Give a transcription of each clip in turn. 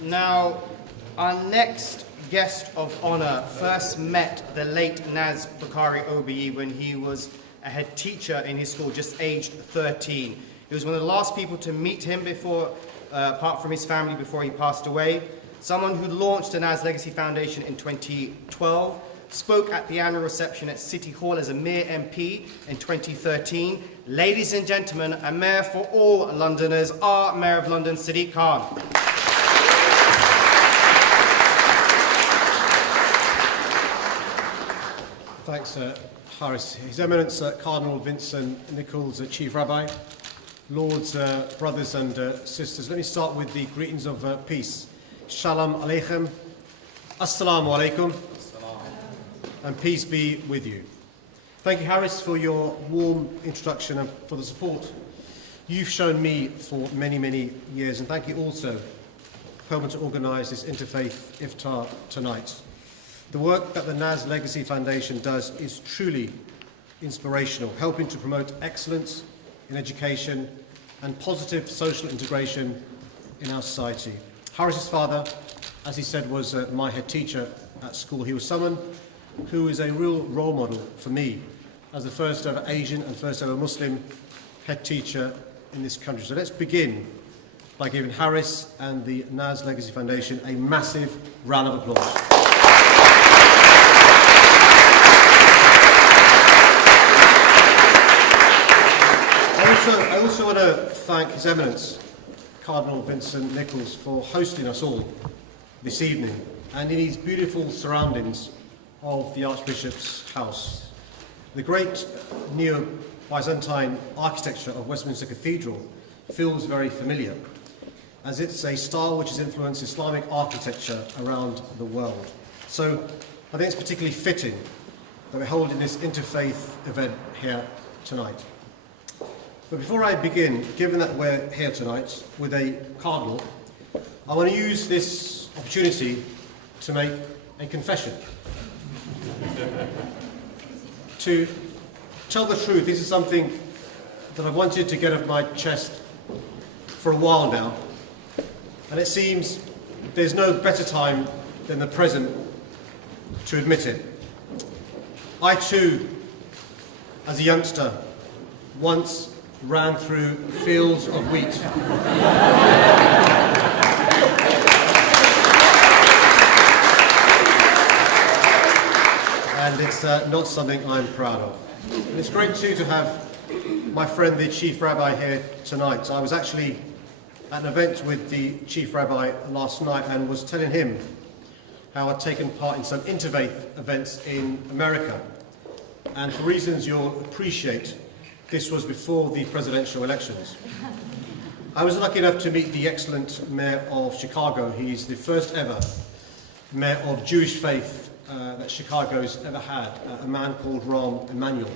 Now, our next guest of honor first met the late Naz Bukhari OBE when he was a head teacher in his school, just aged 13. He was one of the last people to meet him apart from his family, before he passed away. Someone who launched the Naz Legacy Foundation in 2012, spoke at the annual reception at City Hall as a Mayor MP in 2013. Ladies and gentlemen, a mayor for all Londoners, our Mayor of London, Sadiq Khan. Thanks, Harris. His Eminence Cardinal Vincent Nichols, Chief Rabbi, Lords, brothers and sisters, let me start with the greetings of peace. Shalom Aleichem, Assalamu Alaikum, and peace be with you. Thank you, Harris, for your warm introduction and for the support you've shown me for many, many years. And thank you also for helping to organise this interfaith iftar tonight. The work that the Naz Legacy Foundation does is truly inspirational, helping to promote excellence in education and positive social integration in our society. Harris's father, as he said, was my head teacher at school. He was someone who is a real role model for me as the first ever Asian and first ever Muslim head teacher in this country. So let's begin by giving Harris and the Naz Legacy Foundation a massive round of applause. I also want to thank His Eminence, Cardinal Vincent Nichols, for hosting us all this evening and in these beautiful surroundings of the Archbishop's house. The great Neo-Byzantine architecture of Westminster Cathedral feels very familiar, as it's a style which has influenced Islamic architecture around the world. So I think it's particularly fitting that we're holding this interfaith event here tonight. But before I begin, given that we're here tonight with a cardinal, I want to use this opportunity to make a confession. To tell the truth, this is something that I've wanted to get off my chest for a while now, and it seems there's no better time than the present to admit it. I too, as a youngster, once ran through fields of wheat. And it's not something I'm proud of. And it's great too to have my friend the Chief Rabbi here tonight. I was actually at an event with the Chief Rabbi last night and was telling him how I'd taken part in some interfaith events in America. And for reasons you'll appreciate, this was before the presidential elections. I was lucky enough to meet the excellent Mayor of Chicago. He's the first ever Mayor of Jewish faith that Chicago's ever had, a man called Rahm Emanuel,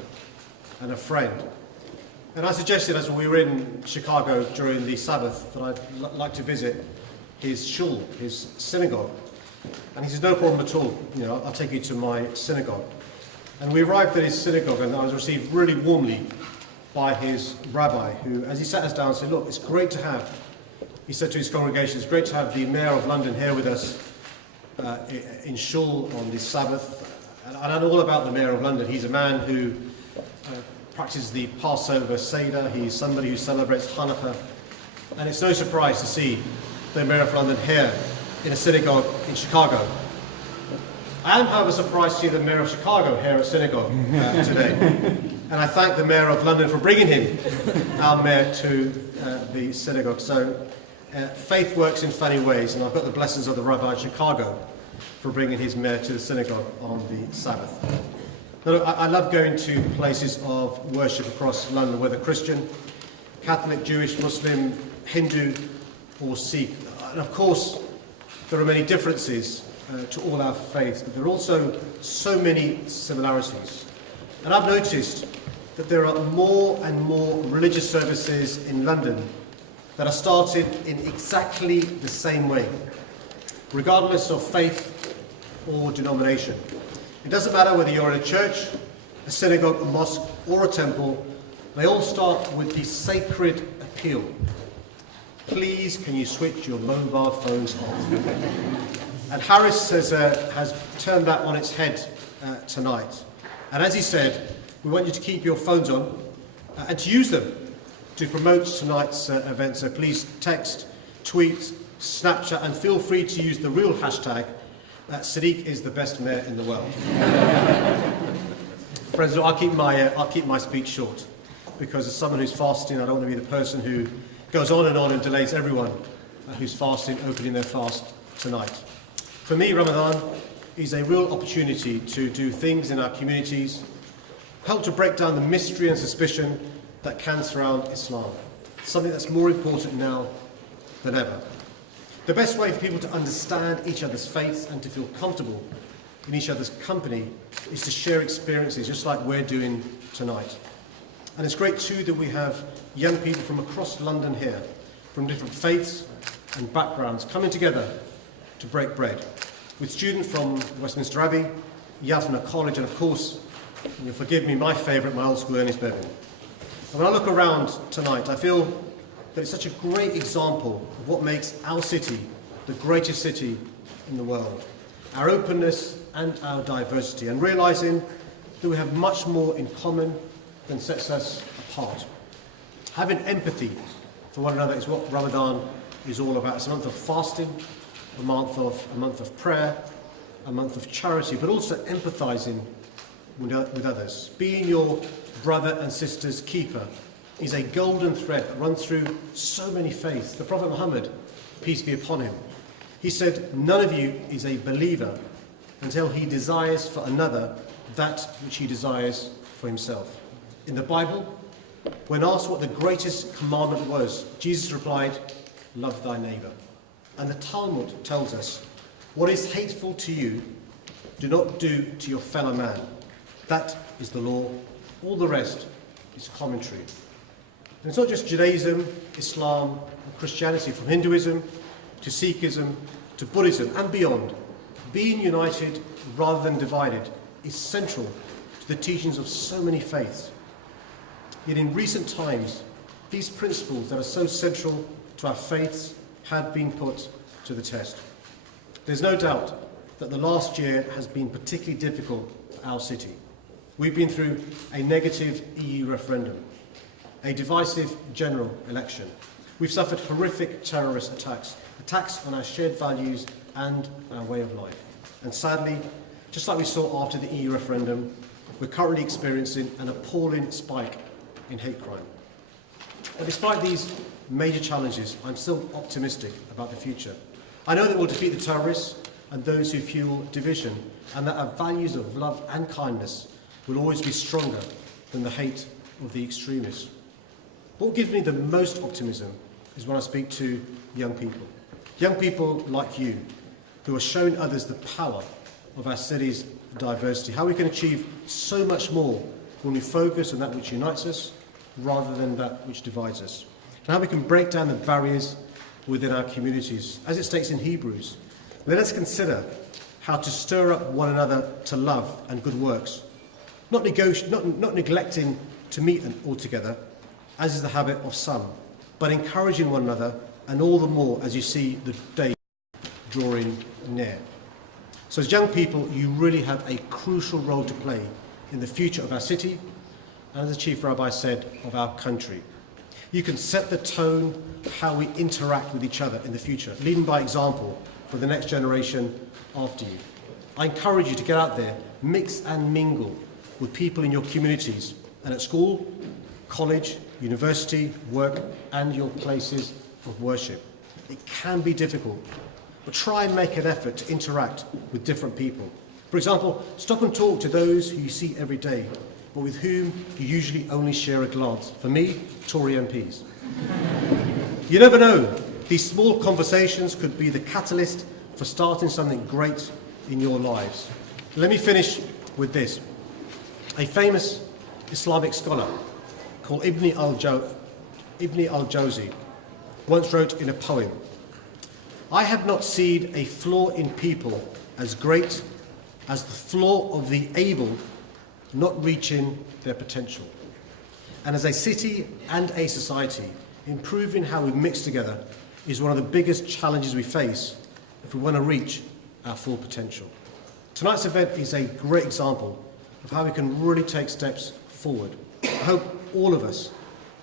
and a friend. And I suggested, as we were in Chicago during the Sabbath, that I'd like to visit his shul, his synagogue. And he said, no problem at all, I'll take you to my synagogue. And we arrived at his synagogue, and I was received really warmly by his rabbi, who, as he sat us down, said, look, it's great to have, he said to his congregation, it's great to have the Mayor of London here with us in shul on this Sabbath. And I know all about the Mayor of London. He's a man who practices the Passover Seder. He's somebody who celebrates Hanukkah. And it's no surprise to see the Mayor of London here in a synagogue in Chicago. I am, however, surprised to see the Mayor of Chicago here at synagogue today. And I thank the Mayor of London for bringing him, our Mayor, to the synagogue. So faith works in funny ways, and I've got the blessings of the Rabbi of Chicago for bringing his Mayor to the synagogue on the Sabbath. Now, look, I love going to places of worship across London, whether Christian, Catholic, Jewish, Muslim, Hindu, or Sikh. And of course, there are many differences to all our faiths, but there are also so many similarities. And I've noticed that there are more and more religious services in London that are started in exactly the same way, regardless of faith or denomination. It doesn't matter whether you're in a church, a synagogue, a mosque, or a temple, they all start with the sacred appeal. please can you switch your mobile phones off? And Harris has turned that on its head tonight. And as he said, we want you to keep your phones on and to use them to promote tonight's event. So please text, tweet, Snapchat, and feel free to use the real hashtag, Sadiq is the best mayor in the world. Friends, I'll keep my speech short, because as someone who's fasting, I don't want to be the person who goes on and delays everyone who's fasting opening their fast tonight. For me, Ramadan is a real opportunity to do things in our communities, help to break down the mystery and suspicion that can surround Islam, something that's more important now than ever. The best way for people to understand each other's faiths and to feel comfortable in each other's company is to share experiences, just like we're doing tonight. And it's great too that we have young people from across London here, from different faiths and backgrounds, coming together to break bread, with students from Westminster Abbey, Yavna College, and of course, and you'll forgive me, my favourite, my old school, Ernest Bevin. And when I look around tonight, I feel that it's such a great example of what makes our city the greatest city in the world. Our openness and our diversity, and realising that we have much more in common than sets us apart. Having empathy for one another is what Ramadan is all about. It's a month of fasting, a month of prayer, a month of charity, but also empathising with others. Being your brother and sister's keeper is a golden thread that runs through so many faiths. The Prophet Muhammad, peace be upon him, he said, none of you is a believer until he desires for another that which he desires for himself. In the Bible, when asked what the greatest commandment was, Jesus replied, love thy neighbour. And the Talmud tells us, what is hateful to you, do not do to your fellow man. That is the law. All the rest is commentary. And it's not just Judaism, Islam, and Christianity, from Hinduism to Sikhism to Buddhism and beyond. Being united rather than divided is central to the teachings of so many faiths. Yet in recent times, these principles that are so central to our faiths have been put to the test. There's no doubt that the last year has been particularly difficult for our city. We've been through a negative EU referendum, a divisive general election. We've suffered horrific terrorist attacks on our shared values and our way of life. And sadly, just like we saw after the EU referendum, we're currently experiencing an appalling spike in hate crime. But despite these major challenges, I'm still optimistic about the future. I know that we'll defeat the terrorists and those who fuel division, and that our values of love and kindness will always be stronger than the hate of the extremists. What gives me the most optimism is when I speak to young people like you, who are showing others the power of our city's diversity, how we can achieve so much more when we focus on that which unites us rather than that which divides us, and how we can break down the barriers within our communities. As it states in Hebrews, let us consider how to stir up one another to love and good works, not neglecting to meet all together, as is the habit of some, but encouraging one another, and all the more as you see the day drawing near. So as young people, you really have a crucial role to play in the future of our city, and as the Chief Rabbi said, of our country. You can set the tone of how we interact with each other in the future, leading by example for the next generation after you. I encourage you to get out there, mix and mingle with people in your communities and at school, college, university, work, and your places of worship. It can be difficult, but try and make an effort to interact with different people. For example, stop and talk to those who you see every day, but with whom you usually only share a glance. For me, Tory MPs. You never know, these small conversations could be the catalyst for starting something great in your lives. Let me finish with this. A famous Islamic scholar called Ibn al-Jawzi once wrote in a poem, I have not seen a flaw in people as great as the flaw of the able not reaching their potential. And as a city and a society, improving how we mix together is one of the biggest challenges we face if we want to reach our full potential. Tonight's event is a great example of how we can really take steps forward. I hope all of us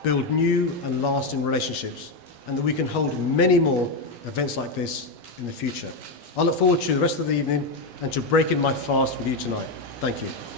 build new and lasting relationships and that we can hold many more events like this in the future. I look forward to the rest of the evening and to breaking my fast with you tonight. Thank you.